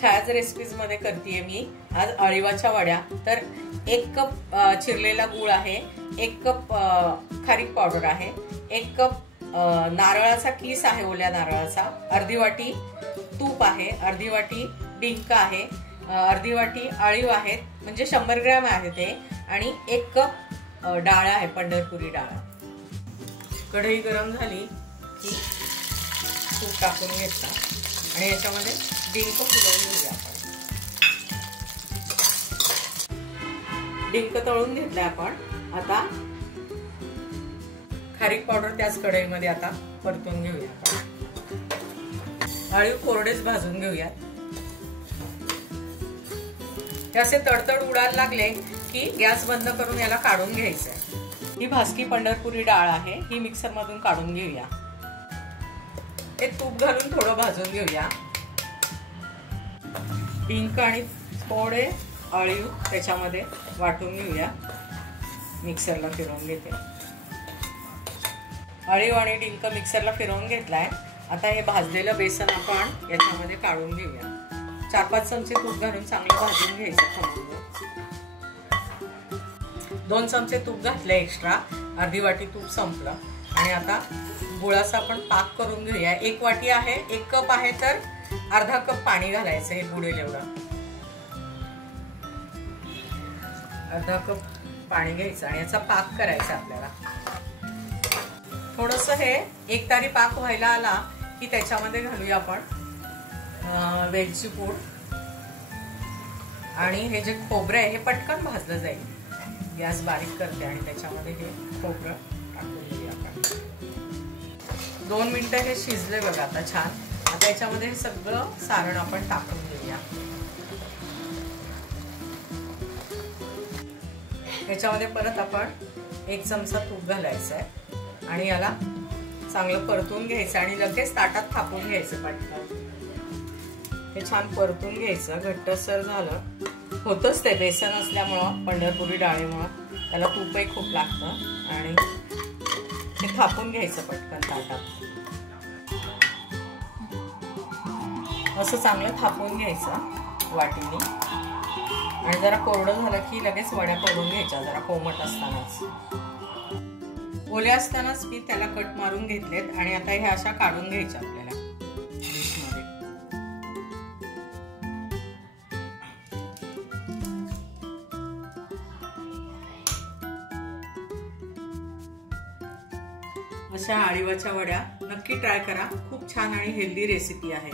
छायाच recipes मध्ये करतेय मी आज अळीवाच्या वड्या। तर 1 कप चिरलेला गूळ आहे, 1 कप खारीक पावडर आहे, 1 कप नारळाचा किस आहे, ओल्या नारळाचा, अर्धी वाटी तूप आहे, अर्धी वाटी डिंक आहे, अर्धी वाटी अळीव आहेत, म्हणजे 100 ग्रॅम आहे ते, आणि 1 कप डाळ आहे, पंढरपुरी डाळ। कढई गरम झाली की तूप टाकून घ्यायचा आणि याच्यामध्ये डिंक फुलवून घेऊया आपण। डिंक तळून घेतले आपण। आता खारीक पावडर त्याच कढईमध्ये आता परतून घेऊया आपण। अळीव कोरडेच भाजून घेऊया। हे असे तडतड उडायला लागले की गॅस बंद करून याला काढून घ्यायचं आहे। ही भाजकी पंढरपुरी डाळ आहे, ही मिक्सर मधून काढून घेऊया। हे तूप घालून थोडं भाजून घेऊया। डिंक आणि थोडे अळीव त्याच्यामध्ये वाटून घेऊया। मिक्सरला फिरवून घेते। अळीव आणि डिंक मिक्सरला फिरवून घेतलाय। आता हे भाजलेलं बेसन आपण याच्यामध्ये काढून घेऊया। 4-5 चमचे तूप घालून चांगलं भाजून घ्यायचं खमंग। 2 चमचे तूप घातले एक्स्ट्रा, अर्धी वाटी तूप संपलं। आणि आता गुळाचा आपण पाक करून घेऊया। 1 वाटी आहे, 1 कप आहे तर अर्धा कप पाणी घालायचं, हे बुडेल एवढं। अर्धा कप पाणी घ्यायचं आणि याचा पाक करायचा आपल्याला। थोडस हे एक तारी पाक व्हायला आला की त्याच्यामध्ये घालूया आपण वेलची पूड, आणि हे जे खोबरं आहे हे पटकन भाजलं जाईल। गॅस बारीक करते आणि त्याच्यामध्ये हे खोबरं टाकून घेऊया आपण। 2 मिनिटं हे शिजले बघा आता छान। आता याच्यामध्ये हे सगळं सारण आपण टाकून घेऊया। याच्यामध्ये परत आपण 1 चमचा तूप घालायचं आहे आणि याला चांगलं परतून घ्यायचं आणि लगेच ताटात थापून घ्यायचं पटकन। हे छान परतून घ्यायचं। घट्टसर झालं होतच ते, बेसन असल्यामुळं, पंढरपुरी डाळीमुळं त्याला तूपही खूप लागतं, आणि हे थापून घ्यायचं पटकन ताटात। असं चांगलं थापून घ्यायचं वाटीने, आणि जरा कोरडं झालं की लगेच वड्या करून घ्यायच्या, जरा कोमट असतानाच। ओल्या असतानाच मी त्याला कट मारून घेतलेत आणि आता ह्या अशा काढून घ्यायच्या आपल्याला डिशमध्ये। अशा अळीवाच्या वड्या नक्की ट्राय करा, खूप छान आणि हेल्दी रेसिपी आहे।